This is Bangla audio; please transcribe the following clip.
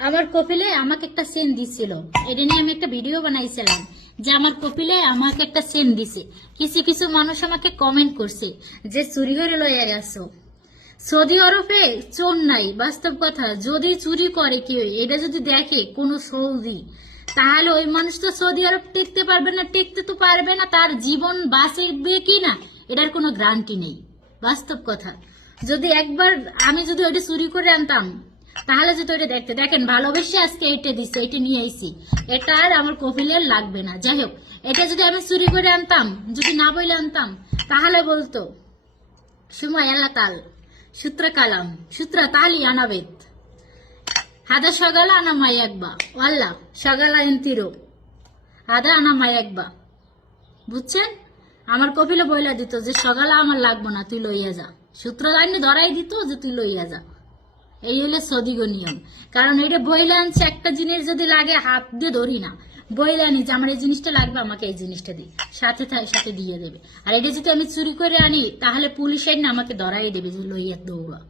আমার কপিলে আমাকে একটা সেন দিছিল, এটা নিয়ে আমি একটা ভিডিও বানাইছিলাম যে আমার কপিলে আমাকে একটা সেন দিছে। কিছু কিছু মানুষ আমাকে কমেন্ট করছে যে চুরি করে লইয়া গেছো। সৌদি আরবে চোর নাই, বাস্তব কথা। যদি চুরি করে কেউ, এটা যদি দেখে কোনো সৌদি, তাহলে ওই মানুষ তো সৌদি আরব টিকতে পারবে না, টিকতে তো পারবে না, তার জীবন বাঁচবে কি না এটার কোনো গ্যারান্টি নেই। বাস্তব কথা। যদি একবার আমি যদি ওইটা চুরি করে আনতাম, তাহলে যদি ওইটা দেখতে দেখেন ভালোবেসে আজকে এটা দিচ্ছে, এটা নিয়ে আইছি, এটা আর আমার কপিলের লাগবে না। যাই হোক, এটা যদি আমি চুরি করে আনতাম, যদি না বইলে আনতাম, তাহলে বলতো সময় আল্লাহ তাল সূত্র কালাম সূত্র তালি আনাবেত হাদা সগালা আনা মায়াকবা ওয়াল্লাহ সগালা এন্তিরো হাদা আনা মায়াকবা। বুঝছেন? আমার কপিলে বইলা দিত যে সগালা আমার লাগবো না, তুই লইয়া যা। সূত্র লাইনে ধরাই দিত যে তুই লইয়া যা। এই হলো সদিগো নিয়ম। কারণ এটা বইলে আনছে, একটা জিনিস যদি লাগে হাত দিয়ে ধরি না, বইলে আনি যে আমার এই জিনিসটা লাগবে, আমাকে এই জিনিসটা দিই, সাথে সাথে দিয়ে দেবে। আর এটা যদি আমি চুরি করে আনি, তাহলে পুলিশ আইন আমাকে ধরাই দেবে যে লইয়া দৌড়া।